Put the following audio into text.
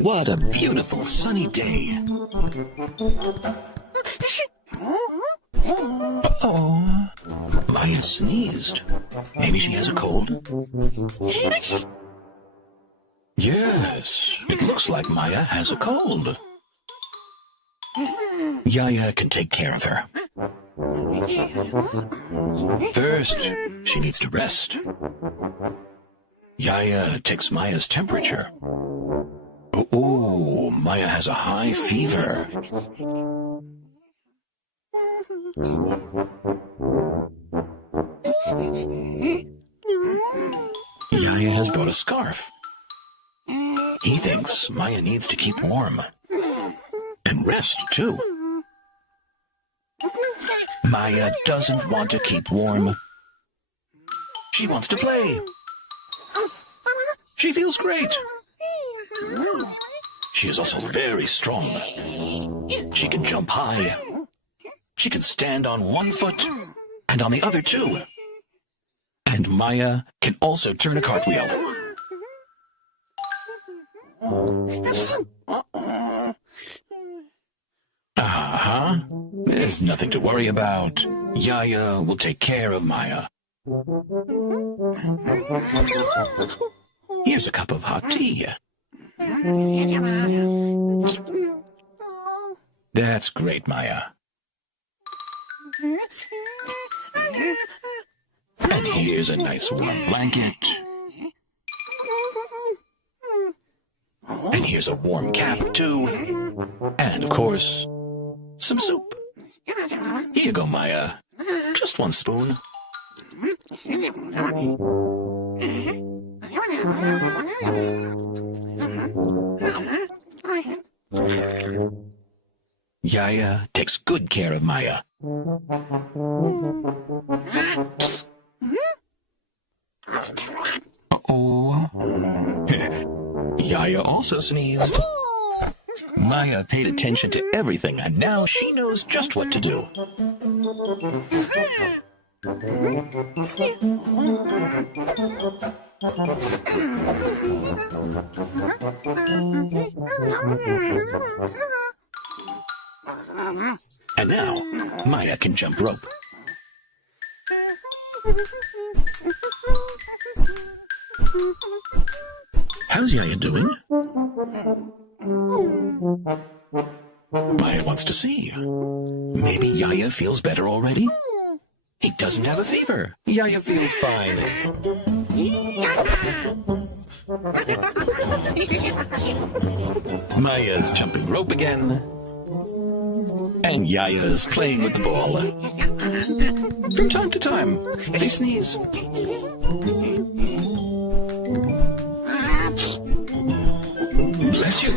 What a beautiful sunny day. Uh-oh. Maya sneezed. Maybe she has a cold? Yes, it looks like Maya has a cold. Yaya can take care of her. First, she needs to rest. Yaya takes Maya's temperature. Oh, Maya has a high fever. Yaya has brought a scarf. He thinks Maya needs to keep warm. And rest, too. Maya doesn't want to keep warm. She wants to play. She feels great. She is also very strong. She can jump high. She can stand on one foot and on the other too. And Maya can also turn a cartwheel. There's nothing to worry about. Yaya will take care of Maya. Here's a cup of hot tea. That's great, Maya. And here's a nice warm blanket. And here's a warm cap, too. And, of course, some soup. Here you go, Maya. Just one spoon. Yaya takes good care of Maya. Uh-oh. Yaya also sneezed. Maya paid attention to everything, and now she knows just what to do. And now, Maya can jump rope. How's Yaya doing? Maya wants to see. Maybe Yaya feels better already? He doesn't have a fever. Yaya feels fine. Maya's jumping rope again. And Yaya's playing with the ball. From time to time, they sneeze. Bless you.